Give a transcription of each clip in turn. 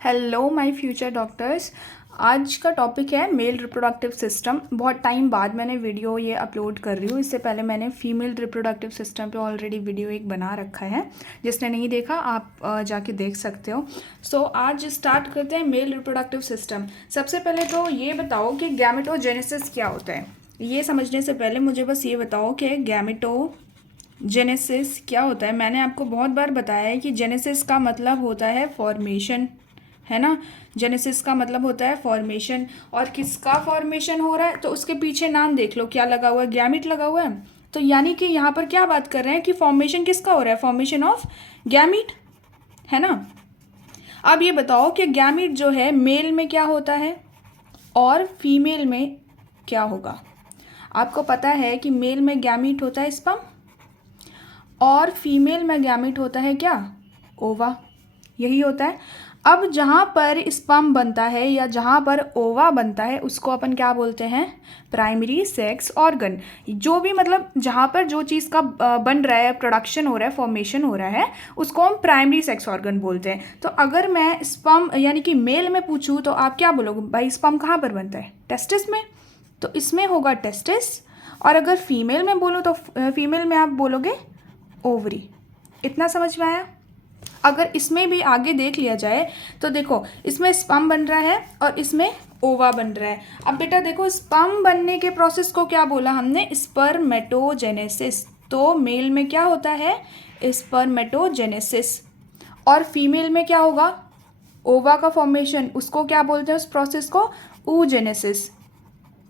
Hello my future doctors. आज का topic है मेल रिप्रोडक्टिव सिस्टम। बहुत टाइम बाद मैंने वीडियो ये अपलोड कर रही हूँ। इससे पहले मैंने फीमेल रिप्रोडक्टिव सिस्टम पे ऑलरेडी वीडियो एक बना रखा है। जिसने नहीं देखा आप जाके देख सकते हो। सो आज स्टार्ट करते हैं मेल रिप्रोडक्टिव सिस्टम। सबसे पहले तो ये बताओ कि गैमेटोजेनेसिस क्या होता है। ये समझने से पहले मुझे बस ये बताओ कि गैमेटोजेनेसिस क्या होता है। मैंने आपको बहुत बार बताया है कि जेनेसिस का मतलब होता है फॉर्मेशन, है ना। जेनेसिस का मतलब होता है फॉर्मेशन। और किसका फॉर्मेशन हो रहा है तो उसके पीछे नाम देख लो क्या लगा हुआ है, गैमिट लगा हुआ है। तो यानी कि यहाँ पर क्या बात कर रहे हैं कि फॉर्मेशन किसका हो रहा है, फॉर्मेशन ऑफ गैमिट, है ना। अब ये बताओ कि गैमिट जो है मेल में क्या होता है और फीमेल में क्या होगा। आपको पता है कि मेल में गैमिट होता है स्पर्म और फीमेल में गैमिट होता है क्या, ओवा। यही होता है। अब जहाँ पर स्पर्म बनता है या जहाँ पर ओवा बनता है उसको अपन क्या बोलते हैं, प्राइमरी सेक्स ऑर्गन। जो भी मतलब जहाँ पर जो चीज़ का बन रहा है, प्रोडक्शन हो रहा है, फॉर्मेशन हो रहा है, उसको हम प्राइमरी सेक्स ऑर्गन बोलते हैं। तो अगर मैं स्पर्म यानी कि मेल में पूछूँ तो आप क्या बोलोगे, भाई स्पर्म कहाँ पर बनता है, टेस्टिस में। तो इसमें होगा टेस्टिस। और अगर फीमेल में बोलो तो फीमेल में आप बोलोगे ओवरी। इतना समझ में आया। अगर इसमें भी आगे देख लिया जाए तो देखो इसमें स्पर्म बन रहा है और इसमें ओवा बन रहा है। अब बेटा देखो स्पर्म बनने के प्रोसेस को क्या बोला हमने, स्पर्मेटोजेनेसिस। तो मेल में क्या होता है, स्पर्मेटोजेनेसिस। और फीमेल में क्या होगा, ओवा का फॉर्मेशन, उसको क्या बोलते हैं उस प्रोसेस को, oogenesis।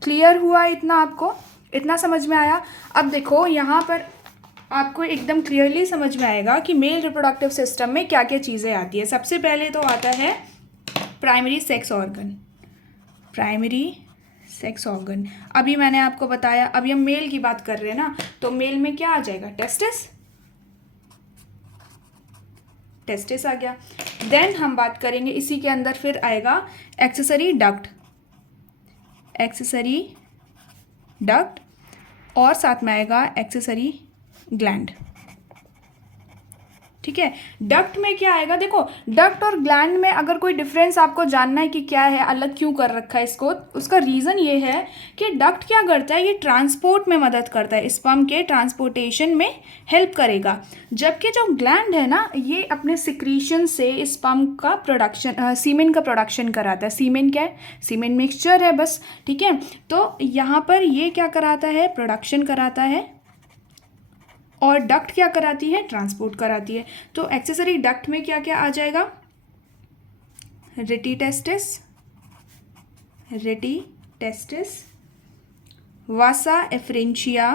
क्लियर हुआ इतना, आपको इतना समझ में आया। अब देखो यहाँ पर आपको एकदम क्लियरली समझ में आएगा कि मेल रिप्रोडक्टिव सिस्टम में क्या क्या चीज़ें आती है। सबसे पहले तो आता है primary sex organ. Primary sex organ अभी मैंने आपको बताया। अभी हम मेल की बात कर रहे हैं ना, तो मेल में क्या आ जाएगा, टेस्टिस। टेस्टिस आ गया। देन हम बात करेंगे इसी के अंदर फिर आएगा एक्सेसरी डक्ट। एक्सेसरी डक्ट और साथ में आएगा एक्सेसरी ग्लैंड। ठीक है। डक्ट में क्या आएगा, देखो डक्ट और ग्लैंड में अगर कोई डिफरेंस आपको जानना है कि क्या है, अलग क्यों कर रखा है इसको, उसका रीज़न ये है कि डक्ट क्या करता है, ये ट्रांसपोर्ट में मदद करता है, स्पर्म के ट्रांसपोर्टेशन में हेल्प करेगा। जबकि जो ग्लैंड है ना, ये अपने सिक्रीशन से स्पर्म का प्रोडक्शन, सीमेन का प्रोडक्शन कराता है। सीमेन क्या है, सीमेन मिक्सचर है बस। ठीक है। तो यहाँ पर ये क्या कराता है, प्रोडक्शन कराता है। और डक्ट क्या कराती है, ट्रांसपोर्ट कराती है। तो एक्सेसरी डक्ट में क्या क्या आ जाएगा, रेटी टेस्टिस, वासा एफरेंशिया।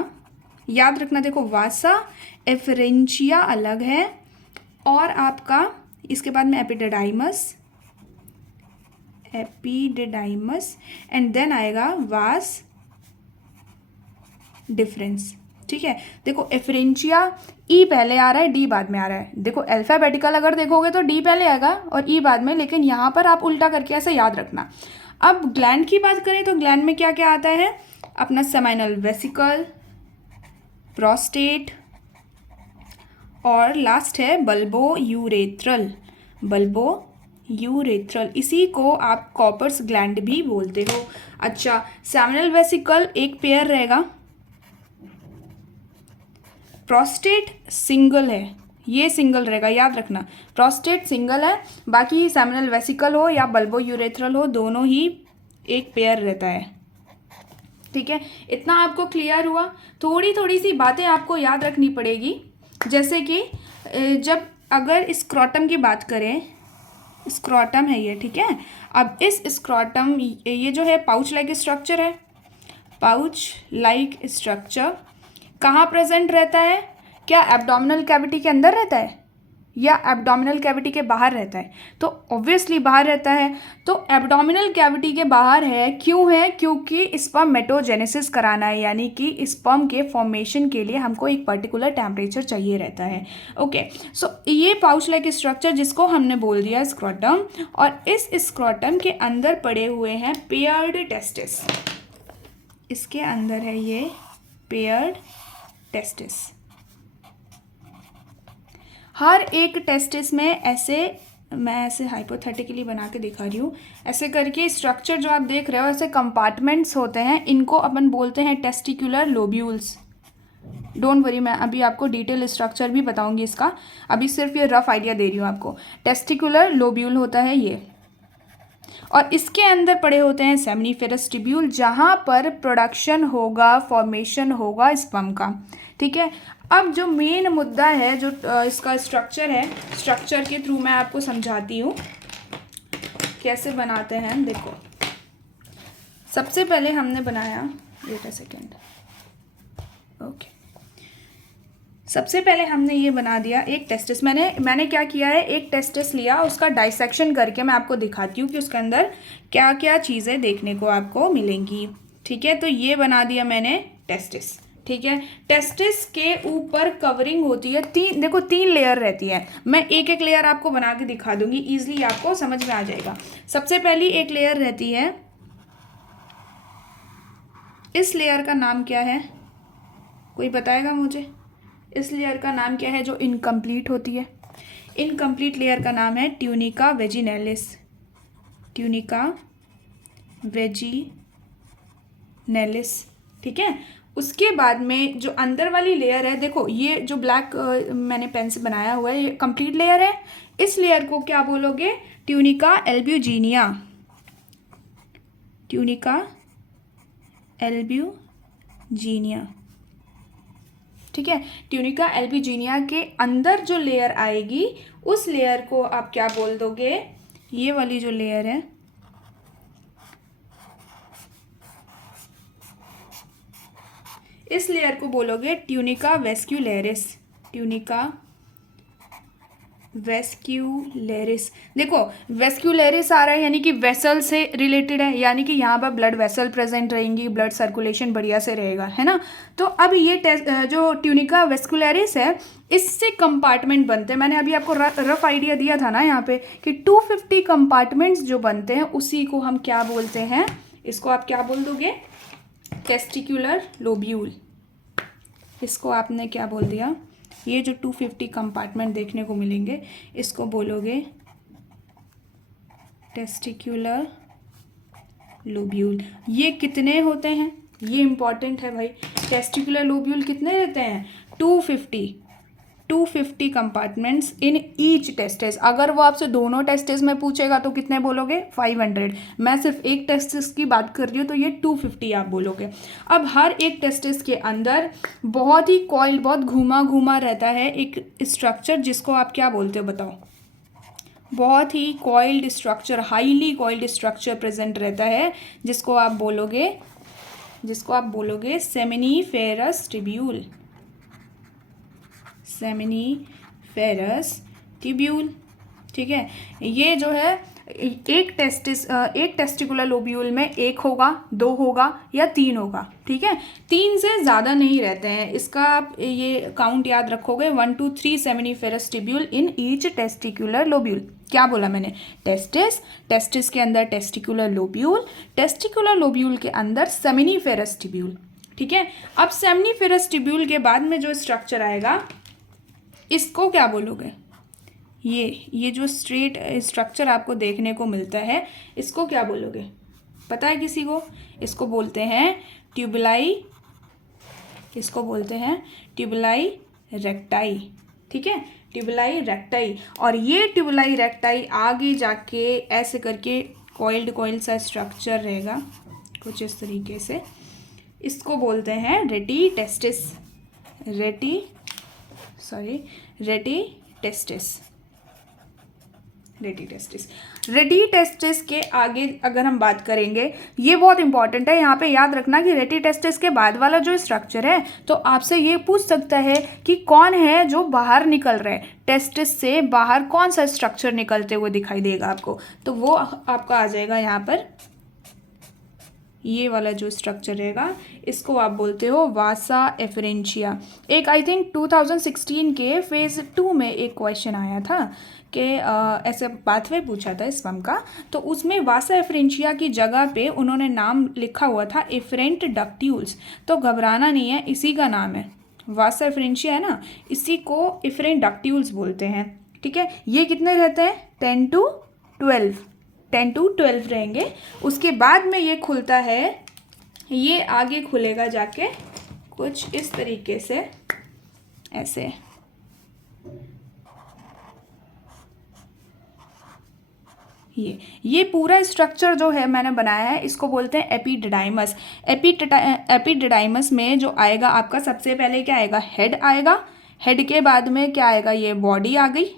याद रखना, देखो वासा एफरेंशिया अलग है और आपका इसके बाद में एपिडिडाइमस एंड देन आएगा वास डिफरेंस। ठीक है। देखो एफरेंशिया ई पहले आ रहा है, डी बाद में आ रहा है। देखो अल्फाबेटिकल अगर देखोगे तो डी पहले आएगा और ई बाद में, लेकिन यहाँ पर आप उल्टा करके ऐसे याद रखना। अब ग्लैंड की बात करें तो ग्लैंड में क्या क्या आता है, अपना सेमाइनल वेसिकल, प्रोस्टेट और लास्ट है बल्बो यूरेथ्रल। बल्बो यूरेथ्रल, इसी को आप कॉपर्स ग्लैंड भी बोलते हो। अच्छा, सेमिनल वेसिकल एक पेयर रहेगा, प्रोस्टेट सिंगल है, ये सिंगल रहेगा, याद रखना प्रोस्टेट सिंगल है। बाकी सेमिनल वेसिकल हो या बल्बो यूरेथ्रल हो, दोनों ही एक पेयर रहता है। ठीक है। इतना आपको क्लियर हुआ। थोड़ी थोड़ी सी बातें आपको याद रखनी पड़ेगी, जैसे कि जब अगर स्क्रोटम की बात करें, स्क्रोटम है ये, ठीक है। अब इस स्क्रोटम, ये जो है पाउच लाइक स्ट्रक्चर है। पाउच लाइक स्ट्रक्चर कहाँ प्रेजेंट रहता है, क्या एब्डोमिनल कैविटी के अंदर रहता है या एब्डोमिनल कैविटी के बाहर रहता है, तो ऑब्वियसली बाहर रहता है। तो एब्डोमिनल कैविटी के बाहर है, क्यों है, क्योंकि स्पर्मेटोजेनेसिस कराना है, यानी कि स्पर्म के फॉर्मेशन के लिए हमको एक पर्टिकुलर टेम्परेचर चाहिए रहता है। ओके। सो ये पाउच लाइक स्ट्रक्चर जिसको हमने बोल दिया स्क्रोटम, और इस स्क्रोटम के अंदर पड़े हुए हैं पेयर्ड टेस्टिस। इसके अंदर है ये पेयर्ड टेस्टिस। हर एक टेस्टिस में ऐसे मैं ऐसे हाइपोथेटिकली बना के दिखा रही हूँ। ऐसे करके स्ट्रक्चर जो आप देख रहे हो ऐसे कंपार्टमेंट्स होते हैं, इनको अपन बोलते हैं टेस्टिकुलर लोब्यूल्स। डोंट वरी, मैं अभी आपको डिटेल स्ट्रक्चर भी बताऊंगी इसका, अभी सिर्फ ये रफ आइडिया दे रही हूँ आपको। टेस्टिकुलर लोब्यूल होता है ये, और इसके अंदर पड़े होते हैं सेमिनिफेरस ट्यूब्यूल, जहाँ पर प्रोडक्शन होगा, फॉर्मेशन होगा स्पर्म का। ठीक है, अब जो मेन मुद्दा है, जो इसका स्ट्रक्चर है, स्ट्रक्चर के थ्रू मैं आपको समझाती हूँ कैसे बनाते हैं। देखो, सबसे पहले हमने बनाया, वेट अ सेकेंड, ओके, सबसे पहले हमने ये बना दिया एक टेस्टिस। मैंने क्या किया है, एक टेस्टिस लिया, उसका डाइसेक्शन करके मैं आपको दिखाती हूँ कि उसके अंदर क्या क्या चीज़ें देखने को आपको मिलेंगी। ठीक है, तो ये बना दिया मैंने टेस्टिस। ठीक है, टेस्टिस के ऊपर कवरिंग होती है, देखो 3 लेयर रहती है। मैं एक एक लेयर आपको बना के दिखा दूंगी, ईजिली आपको समझ में आ जाएगा। सबसे पहली एक लेयर रहती है, इस लेयर का नाम क्या है, कोई बताएगा मुझे? इस लेयर का नाम क्या है जो इनकम्प्लीट होती है? इनकम्प्लीट लेयर का नाम है ट्यूनिका वेजिनेलिस। Tunica vaginalis. ठीक है, उसके बाद में जो अंदर वाली लेयर है, देखो ये जो ब्लैक मैंने पेन से बनाया हुआ है, ये कंप्लीट लेयर है। इस लेयर को क्या बोलोगे? ट्यूनिका एल्ब्यूजीनिया। ट्यूनिका एल्ब्यूजीनिया। ठीक है, ट्यूनिका एल्ब्यूजीनिया के अंदर जो लेयर आएगी, उस लेयर को आप क्या बोल दोगे? ये वाली जो लेयर है, इस लेयर को बोलोगे ट्यूनिका वेस्क्यूलेरिस। ट्यूनिका वेस्क्यूलेरिस। देखो वेस्क्यूलेरिस आ रहा है यानी कि वेसल से रिलेटेड है, यानी कि यहाँ पर ब्लड वेसल प्रेजेंट रहेंगी, ब्लड सर्कुलेशन बढ़िया से रहेगा, है ना। तो अब ये जो ट्यूनिका वेस्क्यूलेरिस है, इससे कंपार्टमेंट बनते हैं। मैंने अभी आपको रफ आइडिया दिया था ना यहाँ पे कि 250 कंपार्टमेंट्स जो बनते हैं, उसी को हम क्या बोलते हैं? इसको आप क्या बोल दोगे? Testicular lobule. इसको आपने क्या बोल दिया? ये जो 250 कंपार्टमेंट देखने को मिलेंगे, इसको बोलोगे टेस्टिकुलर लोब्यूल। ये कितने होते हैं? ये इंपॉर्टेंट है भाई। टेस्टिकुलर लोब्यूल कितने रहते हैं? 250 कंपार्टमेंट्स इन ईच टेस्टिस। अगर वो आपसे दोनों टेस्टिस में पूछेगा तो कितने बोलोगे? 500। मैं सिर्फ एक टेस्टिस की बात कर रही हूँ, तो ये 250 आप बोलोगे। अब हर एक टेस्टिस के अंदर बहुत ही कॉइल, बहुत घुमा घुमा रहता है एक स्ट्रक्चर, जिसको आप क्या बोलते हो बताओ? बहुत ही coiled structure, highly coiled structure present रहता है, जिसको आप बोलोगे सेमिनिफेरस ट्यूब्यूल। Seminiferous tubule. ठीक है, ये जो है एक टेस्टिकुलर लोब्यूल में 1 होगा, 2 होगा या 3 होगा। ठीक है, 3 से ज़्यादा नहीं रहते हैं। इसका आप ये काउंट याद रखोगे, 1 2 3 seminiferous tubule in each testicular lobule. क्या बोला मैंने? टेस्टिस के अंदर टेस्टिकुलर लोब्यूल, टेस्टिकुलर लोब्यूल के अंदर सेमिनिफेरस ट्यूब्यूल। ठीक है, अब सेमिनिफेरस ट्यूब्यूल के बाद में जो स्ट्रक्चर आएगा, इसको क्या बोलोगे? ये जो स्ट्रेट स्ट्रक्चर आपको देखने को मिलता है, इसको क्या बोलोगे? पता है किसी को? इसको बोलते हैं ट्यूबुलाई। इसको बोलते हैं ट्यूबुलाई रेक्टाई। ठीक है, ट्यूबुलाई रेक्टाई। और ये ट्यूबुलाई रेक्टाई आगे जाके ऐसे करके कॉइल्ड सा स्ट्रक्चर रहेगा कुछ इस तरीके से। इसको बोलते हैं रेटी टेस्टिस। रेटी टेस्टिस के आगे अगर हम बात करेंगे, ये बहुत इंपॉर्टेंट है। यहाँ पे याद रखना कि रेटी टेस्टिस के बाद वाला जो स्ट्रक्चर है, तो आपसे ये पूछ सकता है कि कौन है जो बाहर निकल रहा है, टेस्टिस से बाहर कौन सा स्ट्रक्चर निकलते हुए दिखाई देगा आपको, तो वो आपका आ जाएगा यहाँ पर। ये वाला जो स्ट्रक्चर रहेगा, इसको आप बोलते हो वासा एफरेंशिया। एक आई थिंक 2016 के फेज़ 2 में एक क्वेश्चन आया था कि ऐसे पाथवे पूछा था स्पर्म का, तो उसमें वासा एफरेंशिया की जगह पे उन्होंने नाम लिखा हुआ था एफरेंट डक्ट्यूल्स। तो घबराना नहीं है, इसी का नाम है वासा एफरेंशिया, है ना, इसी को एफरेंट डक्ट्यूल्स बोलते हैं। ठीक है, ये कितने रहते हैं? 10 to 12 रहेंगे। उसके बाद में ये खुलता है, ये आगे खुलेगा जाके कुछ इस तरीके से, ऐसे। ये पूरा स्ट्रक्चर जो है मैंने बनाया है, इसको बोलते हैं एपिडिडाइमस। एपिडिडाइमस में जो आएगा आपका, सबसे पहले क्या आएगा, हेड आएगा। हेड के बाद में क्या आएगा, ये बॉडी आ गई,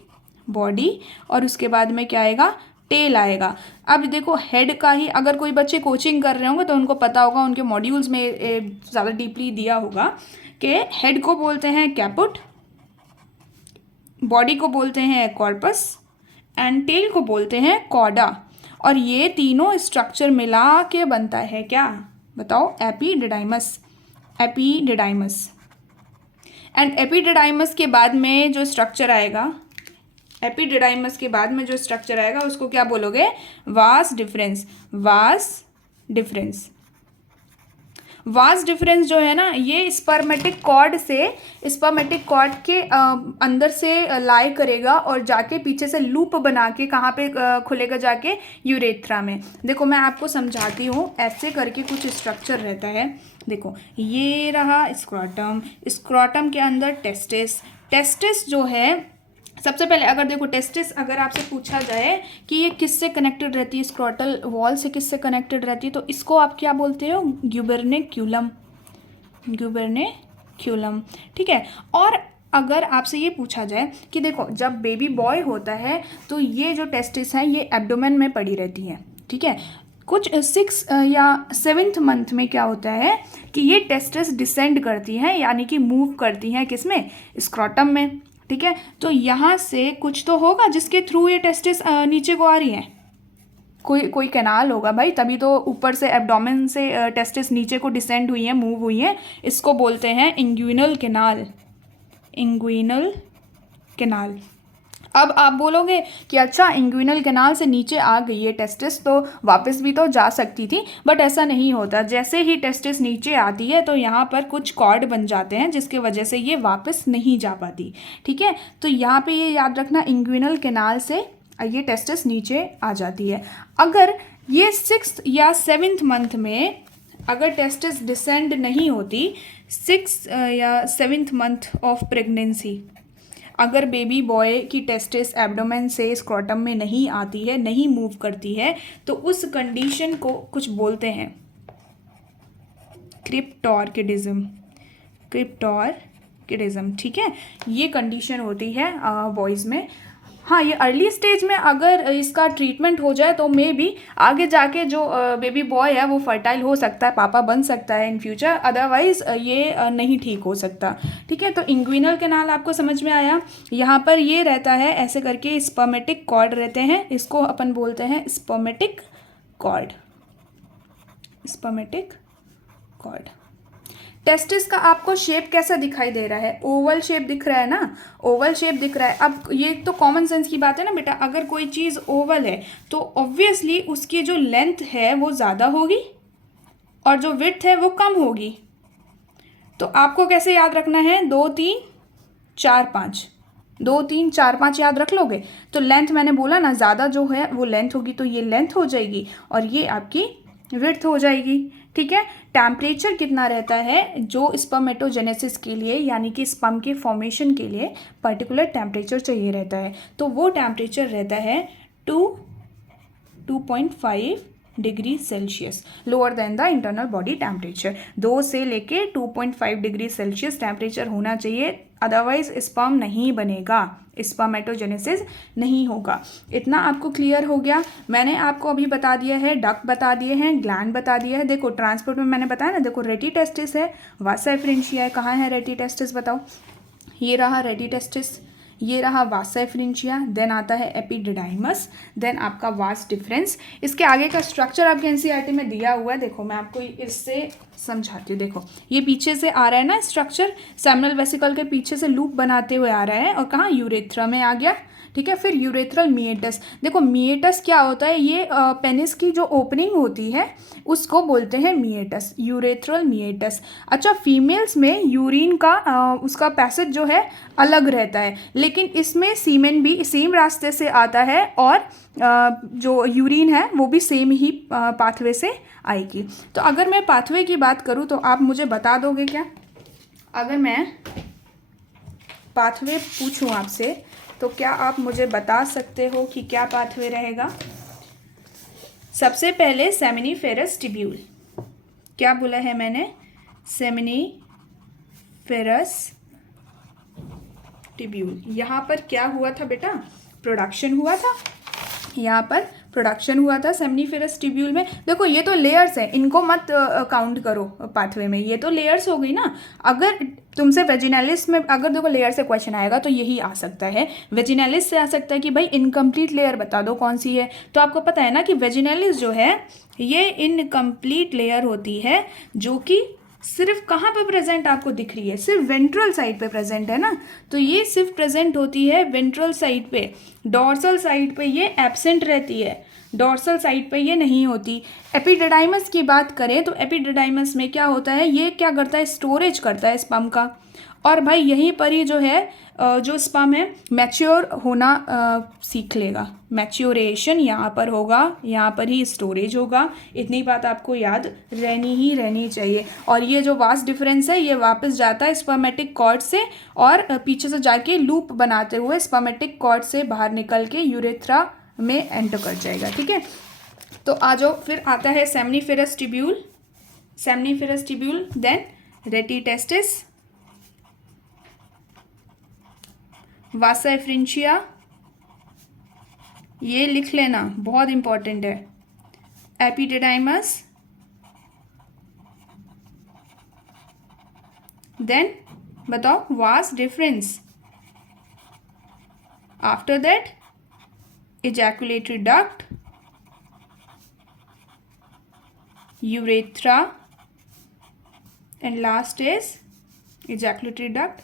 बॉडी। और उसके बाद में क्या आएगा, टेल आएगा। अब देखो हेड का ही, अगर कोई बच्चे कोचिंग कर रहे होंगे तो उनको पता होगा, उनके मॉड्यूल्स में ज़्यादा डीपली दिया होगा कि हेड को बोलते हैं कैपुट, बॉडी को बोलते हैं कॉर्पस एंड टेल को बोलते हैं कॉडा। और ये तीनों स्ट्रक्चर मिला के बनता है क्या, बताओ, एपिडिडाइमस। एपिडिडाइमस एंड एपिडिडाइमस के बाद में जो स्ट्रक्चर आएगा, एपिडिडाइमस के बाद में जो स्ट्रक्चर आएगा उसको क्या बोलोगे, vas deferens. Vas deferens, vas deferens जो है ना, ये स्पर्मेटिक कॉर्ड से, स्पर्मेटिक कॉर्ड के अंदर से लाई करेगा और जाके पीछे से लूप बना के कहाँ पे खुलेगा, जाके यूरेथ्रा में। देखो मैं आपको समझाती हूँ, ऐसे करके कुछ स्ट्रक्चर रहता है। देखो ये रहा स्क्रोटम, स्क्रोटम के अंदर टेस्टिस। टेस्टिस जो है, सबसे पहले अगर देखो टेस्टिस अगर आपसे पूछा जाए कि ये किससे कनेक्टेड रहती है, स्क्रोटल वॉल से किससे कनेक्टेड रहती है, तो इसको आप क्या बोलते हो, ग्यूबरनेक्यूलम। ग्यूबरनेक्यूलम, ठीक है। और अगर आपसे ये पूछा जाए कि देखो जब बेबी बॉय होता है तो ये जो टेस्टिस हैं ये एब्डोमेन में पड़ी रहती है, ठीक है। कुछ 6 या 7th मंथ में क्या होता है कि ये टेस्टिस डिसेंड करती हैं, यानी कि मूव करती हैं, किसमें, स्क्रोटम में, ठीक है। तो यहाँ से कुछ तो होगा जिसके थ्रू ये टेस्टिस नीचे को आ रही हैं, कोई कैनाल होगा भाई, तभी तो ऊपर से एब्डोमेन से टेस्टिस नीचे को डिसेंड हुई हैं, मूव हुई हैं। इसको बोलते हैं इंग्विनल कैनाल। Inguinal canal. अब आप बोलोगे कि अच्छा इंग्विनल कैनाल से नीचे आ गई है टेस्टिस, तो वापस भी तो जा सकती थी, बट ऐसा नहीं होता। जैसे ही टेस्टिस नीचे आती है तो यहाँ पर कुछ कॉर्ड बन जाते हैं जिसके वजह से ये वापस नहीं जा पाती, ठीक है। तो यहाँ पे ये याद रखना, इंग्विनल कैनाल से ये टेस्टिस नीचे आ जाती है। अगर ये 6th या 7th मंथ में अगर टेस्टिस डिसेंड नहीं होती, 6 या 7th मंथ ऑफ प्रेगनेंसी, अगर बेबी बॉय की टेस्टिस एब्डोमेन से स्क्रोटम में नहीं आती है, नहीं मूव करती है, तो उस कंडीशन को कुछ बोलते हैं क्रिप्टोर्किडिज्म। क्रिप्टोर्किडिज्म, ठीक है। ये कंडीशन होती है बॉयज़ में। हाँ, ये अर्ली स्टेज में अगर इसका ट्रीटमेंट हो जाए तो मे बी आगे जाके जो बेबी बॉय है वो फर्टाइल हो सकता है, पापा बन सकता है इन फ्यूचर, अदरवाइज़ ये नहीं ठीक हो सकता, ठीक है। तो इंग्विनल कैनाल आपको समझ में आया। यहाँ पर ये रहता है ऐसे करके, स्पर्मेटिक कॉर्ड रहते हैं, इसको अपन बोलते हैं spermatic cord. Spermatic cord. Testis का आपको शेप कैसा दिखाई दे रहा है, ओवल शेप दिख रहा है ना, ओवल शेप दिख रहा है। अब ये तो कॉमन सेंस की बात है ना बेटा, अगर कोई चीज़ ओवल है तो ऑब्वियसली उसकी जो लेंथ है वो ज़्यादा होगी और जो विड्थ है वो कम होगी। तो आपको कैसे याद रखना है, 2 3 4 5, 2 3 4 5 याद रख लोगे तो लेंथ मैंने बोला ना, ज़्यादा जो है वो लेंथ होगी, तो ये लेंथ हो जाएगी और ये आपकी विड्थ हो जाएगी, ठीक है। टेम्परेचर कितना रहता है जो स्पर्मेटोजेनेसिस के लिए, यानी कि स्पर्म के फॉर्मेशन के लिए पर्टिकुलर टेम्परेचर चाहिए रहता है, तो वो टेम्परेचर रहता है 2.5 degree Celsius, lower than the internal body temperature. 2 से लेके 2.5 डिग्री सेल्सियस टेम्परेचर होना चाहिए, अदरवाइज स्पर्म नहीं बनेगा, स्पर्मेटोजेनेसिस नहीं होगा। इतना आपको क्लियर हो गया। मैंने आपको अभी बता दिया है, डक्ट बता दिए हैं, ग्लैंड बता दिया है। देखो ट्रांसपोर्ट में मैंने बताया ना, देखो रेटी टेस्टिस है, वासा एफरेंशिया है। कहाँ है रेटी टेस्टिस बताओ, ये रहा रेटी टेस्टिस, ये रहा वासा एफरेंशिया, देन आता है एपिडिडाइमस, देन आपका वास डिफरेंस। इसके आगे का स्ट्रक्चर आपके एनसीईआरटी में दिया हुआ है, देखो मैं आपको इससे समझाती हूँ। देखो ये पीछे से आ रहा है ना स्ट्रक्चर, सेमिनल वेसिकल के पीछे से लूप बनाते हुए आ रहा है और कहाँ, यूरेथ्रा में आ गया, ठीक है। फिर यूरेथ्रल मिएटस, देखो मिएटस क्या होता है, ये पेनिस की जो ओपनिंग होती है उसको बोलते हैं मिएटस, यूरेथ्रल मिएटस। अच्छा, फीमेल्स में यूरिन का उसका पैसेज जो है अलग रहता है, लेकिन इसमें सीमेन भी सेम रास्ते से आता है और जो यूरिन है वो भी सेम ही पाथवे से आएगी। तो अगर मैं पाथवे की बात करूँ तो आप मुझे बता दोगे क्या? अगर मैं पाथवे पूछूं आपसे तो क्या आप मुझे बता सकते हो कि क्या पाथवे रहेगा? सबसे पहले सेमिनिफेरस ट्यूब्यूल, क्या बोला है मैंने? Seminiferous tubule. यहाँ पर क्या हुआ था बेटा? प्रोडक्शन हुआ था, यहाँ पर प्रोडक्शन हुआ था सेमिनिफेरस ट्यूब्यूल में। देखो ये तो लेयर्स हैं, इनको मत काउंट करो पाथवे में, ये तो लेयर्स हो गई ना। अगर तुमसे वेजिनलिस में अगर देखो लेयर से क्वेश्चन आएगा तो यही आ सकता है, वेजिनलिस से आ सकता है कि भाई इनकम्प्लीट लेयर बता दो कौन सी है। तो आपको पता है ना कि वेजिनलिस जो है ये इनकम्प्लीट लेयर होती है, जो कि सिर्फ कहाँ पे प्रेजेंट आपको दिख रही है? सिर्फ वेंट्रल साइड पे प्रेजेंट है ना। तो ये सिर्फ प्रेजेंट होती है वेंट्रल साइड पे, डॉर्सल साइड पे ये एब्सेंट रहती है, डॉर्सल साइड पे ये नहीं होती। एपिडिडाइमस की बात करें तो एपिडिडाइमस में क्या होता है, ये क्या करता है? स्टोरेज करता है स्पर्म का, और भाई यहीं पर ही जो है जो स्पर्म है मैच्योर होना सीख लेगा। मैच्योरेशन यहाँ पर होगा, यहाँ पर ही स्टोरेज होगा। इतनी बात आपको याद रहनी चाहिए। और ये जो वास्ट डिफरेंस है ये वापस जाता है स्पर्मेटिक कॉर्ड से, और पीछे से जाके लूप बनाते हुए स्पर्मेटिक कॉर्ड से बाहर निकल के यूरेथ्रा में एंटर कर जाएगा। ठीक है, तो आ जाओ, फिर आता है seminiferous tubule, seminiferous tubule, then rete testis, vasa efferentia, ये लिख लेना बहुत इंपॉर्टेंट है, एपिडिडाइमस, देन बताओ vas deferens, after that ejaculatory duct, urethra, and last is ejaculatory duct,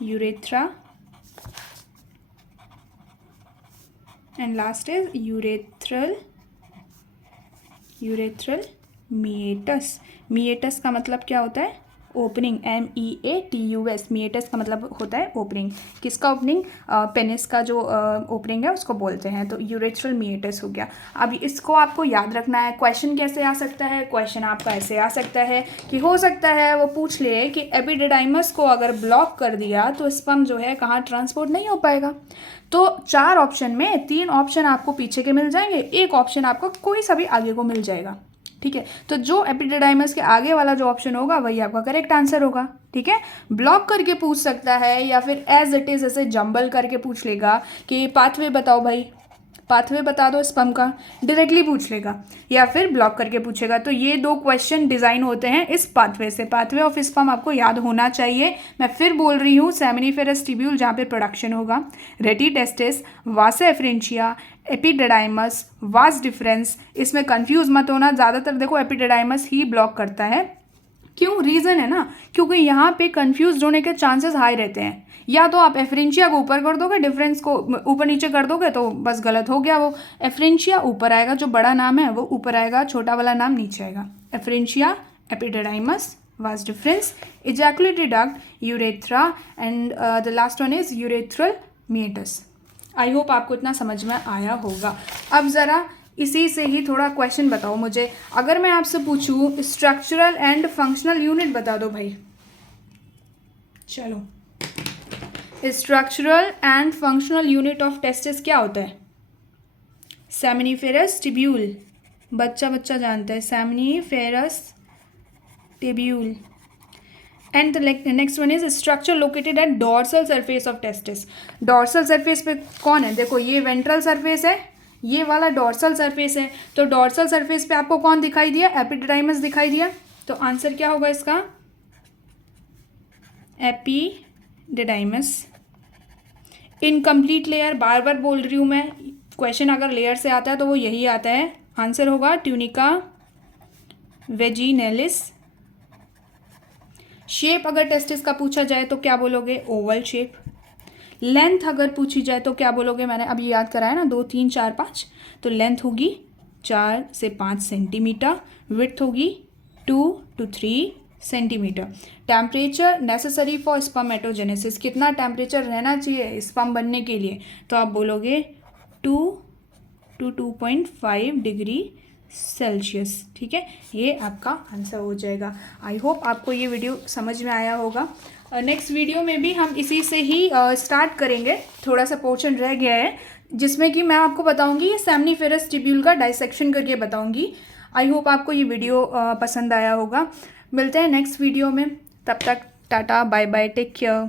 urethra, and last is urethral meatus। meatus का मतलब क्या होता है? ओपनिंग, MEATUS, मिएटस का मतलब होता है ओपनिंग। किसका ओपनिंग? पेनिस का जो ओपनिंग है उसको बोलते हैं। तो यूरेथ्रल मिएटस हो गया। अब इसको आपको याद रखना है। क्वेश्चन कैसे आ सकता है? क्वेश्चन आपका ऐसे आ सकता है कि हो सकता है वो पूछ ले कि एपिडिडाइमस को अगर ब्लॉक कर दिया तो स्पर्म जो है कहाँ ट्रांसपोर्ट नहीं हो पाएगा। तो 4 ऑप्शन में 3 ऑप्शन आपको पीछे के मिल जाएंगे, एक ऑप्शन आपको कोई सा भी आगे को मिल जाएगा। ठीक है, तो जो एपिडिडाइमस के आगे वाला जो ऑप्शन होगा वही आपका करेक्ट आंसर होगा। ठीक है, ब्लॉक करके पूछ सकता है या फिर एज इट इज ऐसे जंबल करके पूछ लेगा कि पाथवे बताओ भाई, पाथवे बता दो स्पर्म का, डायरेक्टली पूछ लेगा, या फिर ब्लॉक करके पूछेगा। तो ये 2 क्वेश्चन डिजाइन होते हैं इस पाथवे से। पाथवे ऑफ स्पर्म आपको याद होना चाहिए। मैं फिर बोल रही हूँ, सेमिनिफेरस ट्यूब्यूल जहाँ पे प्रोडक्शन होगा, rete testis, vasa efferentia, epididymis, vas deferens. इसमें कंफ्यूज मत होना, ज़्यादातर देखो एपिडिडाइमस ही ब्लॉक करता है। क्यों? रीज़न है ना, क्योंकि यहाँ पे कंफ्यूज होने के चांसेस हाई रहते हैं। या तो आप एफ्रेंशिया को ऊपर कर दोगे, डिफरेंस को ऊपर नीचे कर दोगे तो बस गलत हो गया। वो एफ्रेंशिया ऊपर आएगा, जो बड़ा नाम है वो ऊपर आएगा, छोटा वाला नाम नीचे आएगा। Efferentia, epididymis, vas deferens, ejaculatory duct, urethra, and the last one is urethral meatus। I hope आपको इतना समझ में आया होगा। अब ज़रा इसी से ही थोड़ा क्वेश्चन बताओ मुझे। अगर मैं आपसे पूछूं स्ट्रक्चरल एंड फंक्शनल यूनिट बता दो भाई। चलो, structural and functional unit of testis क्या होता है? सेमिनिफेरस ट्यूब्यूल, बच्चा जानता है, seminiferous tubule. And the next one is structure located at dorsal surface of testis. Dorsal surface पे कौन है? देखो ये वेंट्रल सरफेस है, ये वाला डॉर्सल सरफेस है। तो डॉर्सल सरफेस पे आपको कौन दिखाई दिया? एपिडिडाइमस दिखाई दिया। तो आंसर क्या होगा इसका? एपिडिडाइमस। इनकम्प्लीट लेयर, बार बार बोल रही हूँ मैं, क्वेश्चन अगर लेयर से आता है तो वो यही आता है। आंसर होगा ट्यूनिका वेजिनेलिस। शेप अगर टेस्टिस का पूछा जाए तो क्या बोलोगे? Oval shape. लेंथ अगर पूछी जाए तो क्या बोलोगे, मैंने अभी याद कराया ना 2 3 4 5, तो लेंथ होगी 4 से 5 सेंटीमीटर, विड्थ होगी 2 to 3 centimetre. Temperature necessary for spermatogenesis, कितना टेम्परेचर रहना चाहिए स्पर्म बनने के लिए, तो आप बोलोगे 2 to 2.5 डिग्री सेल्सियस। ठीक है, ये आपका आंसर हो जाएगा। आई होप आपको ये वीडियो समझ में आया होगा। नेक्स्ट वीडियो में भी हम इसी से ही स्टार्ट करेंगे, थोड़ा सा पोर्शन रह गया है जिसमें कि मैं आपको बताऊंगी ये सेमनीफेरस ट्यूब्यूल का डाइसेक्शन करके बताऊंगी। आई होप आपको ये वीडियो पसंद आया होगा। मिलते हैं नेक्स्ट वीडियो में, तब तक tata bye bye, take care.